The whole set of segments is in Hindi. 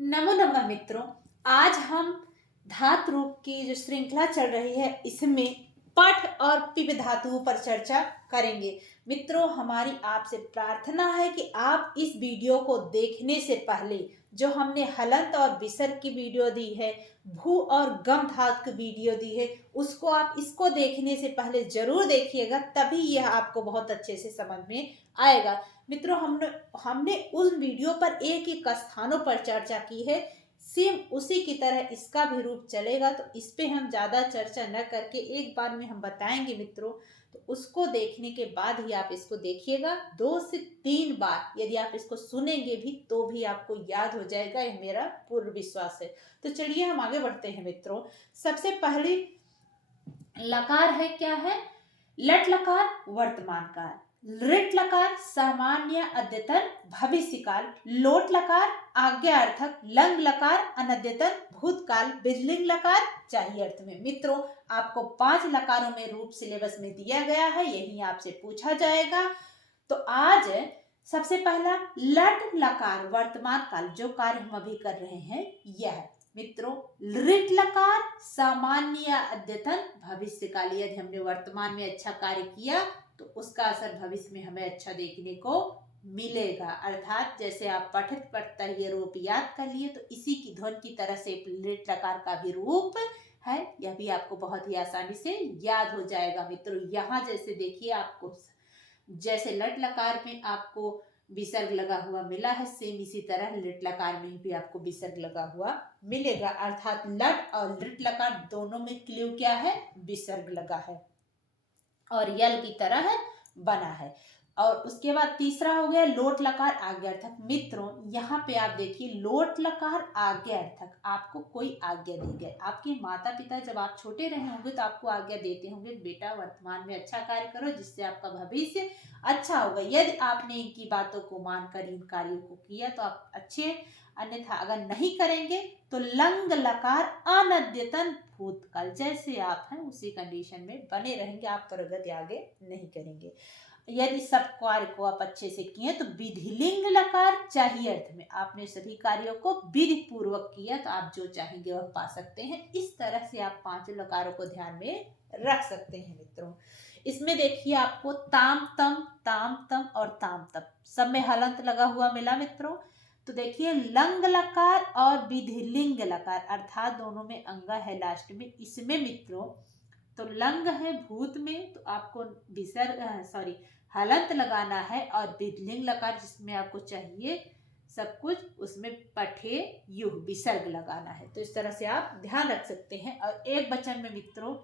नमो नमः मित्रों। आज हम धातु रूप की जो श्रृंखला चल रही है इसमें पठ और पिप धातुओं पर चर्चा करेंगे। मित्रों, हमारी आपसे प्रार्थना है कि आप इस वीडियो को देखने से पहले जो हमने हलंत और विसर्ग की वीडियो दी है, भू और गम धातु की वीडियो दी है, उसको आप इसको देखने से पहले जरूर देखिएगा, तभी यह आपको बहुत अच्छे से समझ में आएगा। मित्रों, हमने हमने उन वीडियो पर एक एक स्थानों पर चर्चा की है, सेम उसी की तरह इसका भी रूप चलेगा। तो इस पे हम ज्यादा चर्चा न करके एक बार में हम बताएंगे मित्रों। तो उसको देखने के बाद ही आप इसको देखिएगा, 2 से 3 बार यदि आप इसको सुनेंगे भी तो भी आपको याद हो जाएगा, यह मेरा पूर्ण विश्वास है। तो चलिए हम आगे बढ़ते हैं मित्रों। सबसे पहले लकार है, क्या है? लट लकार वर्तमान काल, लृट लकार सामान्य अद्यतन भविष्य काल, लोट लकार आज्ञार्थक, लंग लकार अनद्यतन भूतकाल, बिजलिंग लकार चाहिए अर्थ में। मित्रों, आपको 5 लकारों में रूप सिलेबस में दिया गया है, यही आपसे पूछा जाएगा। तो आज सबसे पहला लट लकार वर्तमान काल, जो कार्य हम अभी कर रहे हैं यह मित्रों। लृट लकार सामान्य अद्यतन भविष्य काल, यदि हमने वर्तमान में अच्छा कार्य किया तो उसका असर भविष्य में हमें अच्छा देखने को मिलेगा। अर्थात जैसे आप पठित पढ़ता ये रूप याद कर लिए, तो इसी की ध्वनि की तरह से लृट लकार का भी रूप है, यह भी आपको बहुत ही आसानी से याद हो जाएगा। मित्रों, यहाँ जैसे देखिए, आपको जैसे लट लकार में आपको विसर्ग लगा हुआ मिला है, सेम इसी तरह लिट लकार में भी आपको विसर्ग लगा हुआ मिलेगा। अर्थात लट और लिट लकार दोनों में क्ल्यू क्या है? विसर्ग लगा है और यल की तरह बना है। और उसके बाद तीसरा हो गया लोट लकार आज्ञार्थक। मित्रों, यहाँ पे आप देखिए, लोट लकार आज्ञार्थक, आपको कोई आज्ञा दी गई। आपके माता पिता जब आप छोटे रहे होंगे तो आपको आज्ञा देते होंगे, बेटा वर्तमान में अच्छा कार्य करो जिससे आपका भविष्य अच्छा होगा। यदि आपने इनकी बातों को मानकर इन कार्यों को किया तो आप अच्छे, अन्यथा अगर नहीं करेंगे तो लंग लकार अनद्यतन भूतकाल, जैसे आप हैं उसी कंडीशन में बने रहेंगे, आप प्रगति आगे नहीं करेंगे। यदि सब कार्य को आप अच्छे से किए तो विधिलिंग लकार चाहिए अर्थ में, आपने सभी कार्यों को विधि पूर्वक किया तो आप जो चाहेंगे वह पा सकते हैं। इस तरह से आप 5 लकारों को ध्यान में रख सकते हैं मित्रों। इसमें देखिए, आपको ताम तम और ताम तम सब में हलंत लगा हुआ मिला मित्रों। तो देखिए, लंग लकार और विधिलिंग लकार, अर्थात दोनों में अंगा है लास्ट में। इसमें मित्रों तो लंग है भूत में, तो आपको विसर्ग हलंत लगाना है, और विधिलिंग लकार जिसमें आपको चाहिए सब कुछ, उसमें पठे युह विसर्ग लगाना है। तो इस तरह से आप ध्यान रख सकते हैं। और एक वचन में मित्रों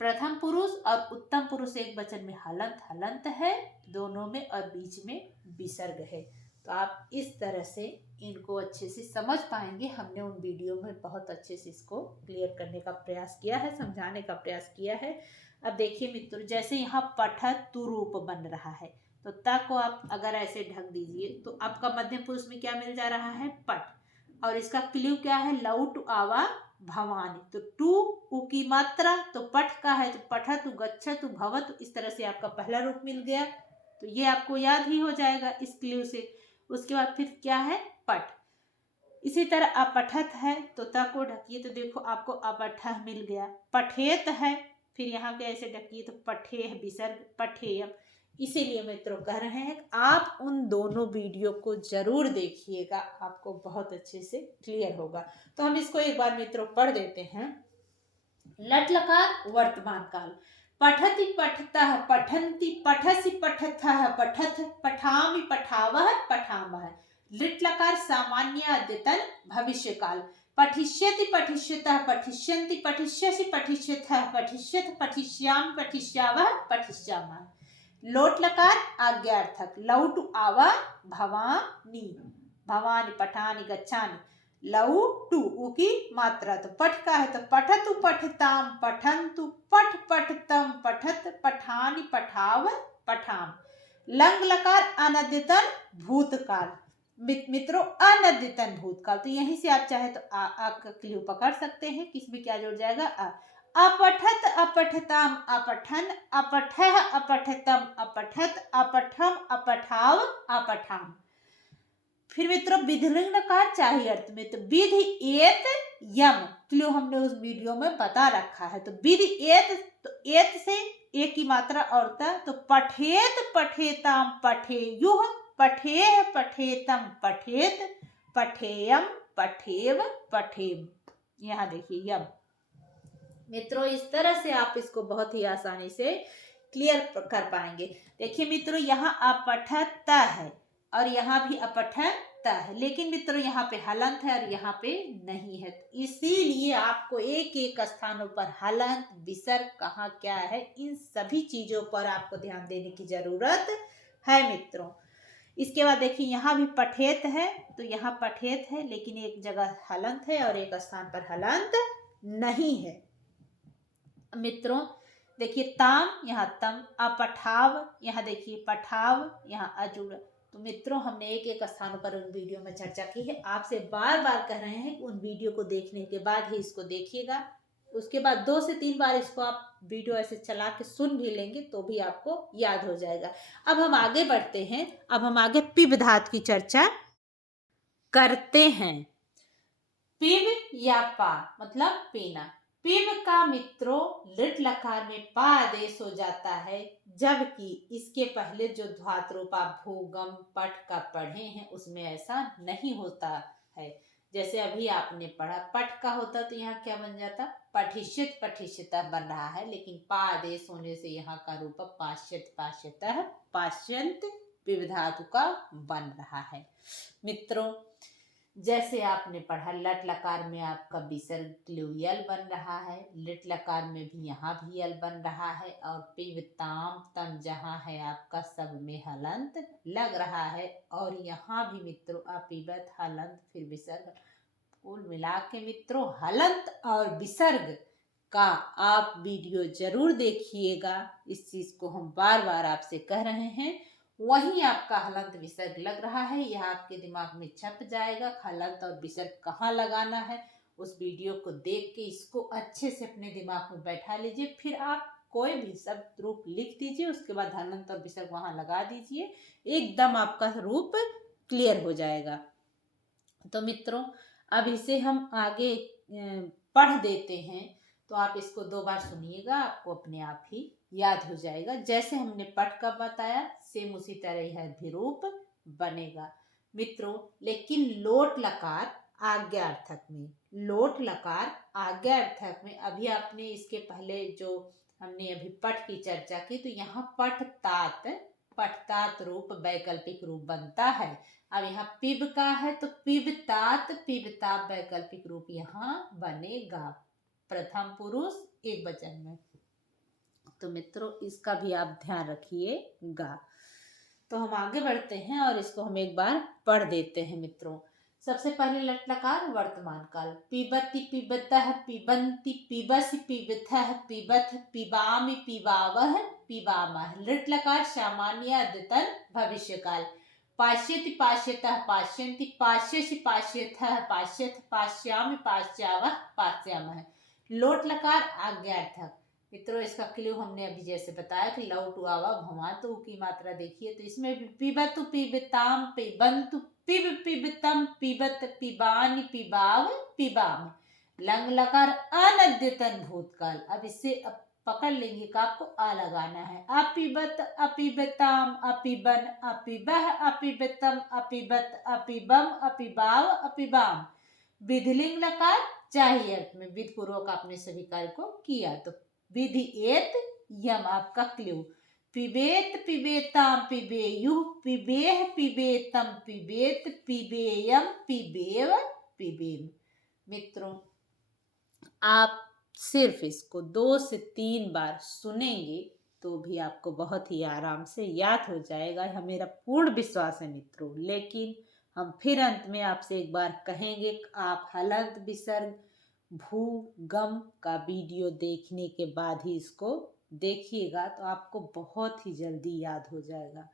प्रथम पुरुष और उत्तम पुरुष एक वचन में हलंत हलंत है दोनों में, और बीच में विसर्ग है। तो आप इस तरह से इनको अच्छे से समझ पाएंगे। हमने उन वीडियो में बहुत अच्छे से इसको क्लियर करने का प्रयास किया है, समझाने का प्रयास किया है। अब देखिए मित्रों, जैसे यहाँ पठत तु रूप बन रहा है, तो ता को आप अगर ऐसे ढक दीजिए तो आपका मध्यम पुरुष में क्या मिल जा रहा है? पट। और इसका क्ल्यू क्या है? लौट आवा भवानी। तो टू उ की मात्रा, तो पठ का है तो पठतु गच्छतु भवतु, इस तरह से आपका पहला रूप मिल गया। तो ये आपको याद ही हो जाएगा इस क्ल्यू से। उसके बाद फिर क्या है? पठ। इसी तरह अपठत है तो त को ढकिए तो देखो आपको अपठह मिल गया। पठेत है, फिर यहाँ के ऐसे ढकिए तो पठेह विसर्ग पठेय। इसीलिए मित्रों कह रहे हैं आप उन दोनों वीडियो को जरूर देखिएगा, आपको बहुत अच्छे से क्लियर होगा। तो हम इसको एक बार मित्रों पढ़ देते हैं। लट लकार वर्तमान काल, पठति पठतः पठन्ति पठसि पठथः पठथ पठामि पठावः पठामः। लिट लकार सामान्य अद्यतन भविष्य काल, पठिष्यति पठिष्यतः पठिष्यन्ति पठिष्यसि पठिष्यथः पठिष्यथ पठिष्यामि पठिष्यावः पठिष्यामः। लोट लकार आज्ञार्थक, लौटु आवा भवानी, भवानी पठानी गच्छानि। लऊ टू उ की मात्रा, तो पठ का है तो पठतु पठताम पठन्तु पठ पठतम पठत पठानी पठाव पठाम। लंग लकार अनद्यतन भूतकाल, मित्रों अनद्यतन भूतकाल, तो यहीं से आप चाहे तो आपका क्ल्यू पकड़ सकते हैं कि इसमें क्या जुड़ जाएगा? अपठत अपठताम अपठन अपठह अपठतम अपठत अपठम अपठाव अपठाम। फिर मित्रों विधिलिंग नकार चाहिए अर्थ में, तो विधि एत यम क्लियो हमने उस वीडियो में बता रखा है। तो विधि एत, तो एत से एक की मात्रा औरता, तो पठेत पठेताम पठेयुः, पठेह पठेतम पठेत, पठेयम पठेव पठेम। यहाँ देखिए यम। मित्रों इस तरह से आप इसको बहुत ही आसानी से क्लियर कर पाएंगे। देखिए मित्रों यहाँ अपठता है और यहाँ भी अपठता है, लेकिन मित्रों यहाँ पे हलंत है और यहाँ पे नहीं है, इसीलिए आपको एक एक स्थानों पर हलंत विसर्ग कहाँ क्या है, इन सभी चीजों पर आपको ध्यान देने की जरूरत है मित्रों। इसके बाद देखिए यहाँ भी पठेत है, तो यहाँ पठेत है लेकिन एक जगह हलंत है और एक स्थान पर हलंत नहीं है। मित्रों देखिए ताम, यहाँ तम, अपठाव, यहाँ देखिए पठाव, यहाँ अजुड़। तो मित्रों हमने एक एक स्थानों पर उन वीडियो में चर्चा की है, आपसे बार बार कह रहे हैं कि उन वीडियो को देखने के बाद ही इसको देखिएगा। उसके बाद 2 से 3 बार इसको आप वीडियो ऐसे चला के सुन भी लेंगे तो भी आपको याद हो जाएगा। अब हम आगे बढ़ते हैं, अब हम आगे पिब धातु की चर्चा करते हैं। पिब या पा मतलब पीना। पिब का मित्रों लिट लकार में पा आदेश हो जाता है, जबकि इसके पहले जो धातु रूप आप भूगम पठ का पढ़े हैं उसमें ऐसा नहीं होता है। जैसे अभी आपने पढ़ा पठ का होता तो यहाँ क्या बन जाता, पठिष्यत पठिष्यतः बन रहा है, लेकिन पा आदेश होने से यहाँ का रूप पाश्यत पाश्यतः पाश्यंत पिब धातु का बन रहा है। मित्रों जैसे आपने पढ़ा लट लकार में आपका विसर्ग क्ल्यू यल बन रहा है, लिट लकार में भी यहाँ भी यल बन रहा है, और पिब ताम तम जहाँ है आपका सब में हलंत लग रहा है, और यहाँ भी मित्रों अपिबत हलंत फिर विसर्ग, कुल मिला के मित्रों हलंत और विसर्ग का आप वीडियो जरूर देखिएगा। इस चीज को हम बार बार आपसे कह रहे हैं। वहीं आपका हलंत विसर्ग लग रहा है, यह आपके दिमाग में छप जाएगा। हलंत और विसर्ग कहाँ लगाना है उस वीडियो को देख के इसको अच्छे से अपने दिमाग में बैठा लीजिए, फिर आप कोई भी शब्द रूप लिख दीजिए, उसके बाद हलंत और विसर्ग वहां लगा दीजिए, एकदम आपका रूप क्लियर हो जाएगा। तो मित्रों अब इसे हम आगे पढ़ देते हैं, तो आप इसको 2 बार सुनिएगा, आपको अपने आप ही याद हो जाएगा। जैसे हमने पठ का बताया सेम उसी तरह यह अभिरूप बनेगा मित्रों। लेकिन लोट लकार आज्ञार्थक में, लोट लकार आज्ञार्थक में अभी आपने इसके पहले जो हमने अभी पठ की चर्चा की, तो यहाँ पठतात रूप वैकल्पिक रूप बनता है। अब यहाँ पिब का है तो पिबतात पिबताप वैकल्पिक रूप यहाँ बनेगा, प्रथम पुरुष एक वचन में। तो मित्रों इसका भी आप ध्यान रखिएगा। तो हम आगे बढ़ते हैं और इसको हम एक बार पढ़ देते हैं मित्रों। सबसे पहले लट लकार वर्तमान काल, पिबति पिबतः पिबंति पिबसि पिबथः पिबथ पिबामि पिबावः पिबामः। लिट लकार सामान्य अद्यतन भविष्य काल, पाश्यति पाश्यतः पाश्यन्ति पाश्यसि पाश्यथः पाश्यथ पाश्यामि पाश्यावः पाश्यामः। लोट लकार आज्ञार्थक मित्रों इसका क्ल्यू हमने अभी जैसे बताया कि लौटू आवा भवातु की मात्रा देखिए, तो इसमें भी पिबतु पिबताम पिबंतु पिब पिबतम पिबत पिबानि पिबाव पिबाम। लंग लकार अनद्यतन भूतकाल, अब इससे अब पकड़ लेंगे कि आपको आ लगाना है। अपिबत अपिबताम अपिबन अपिबह अपिबतम अपिबत अपिबम अपिबाव अपिबाम। विधिलिंग लकार चाहिए अर्थ में, विधि पूर्वक आपने सभी कार्य को किया, तो विधि एत यम आपका क्ल्यू। पिबेत पिबेताम पिबेयुः पिबेह पिबेतम पिबेत पिबेयम पिबेव पिबेम। मित्रों आप सिर्फ इसको 2 से 3 बार सुनेंगे तो भी आपको बहुत ही आराम से याद हो जाएगा, यह मेरा पूर्ण विश्वास है मित्रों। लेकिन हम फिर अंत में आपसे एक बार कहेंगे कि आप हलंत विसर्ग भू गम का वीडियो देखने के बाद ही इसको देखिएगा, तो आपको बहुत ही जल्दी याद हो जाएगा।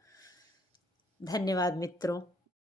धन्यवाद मित्रों।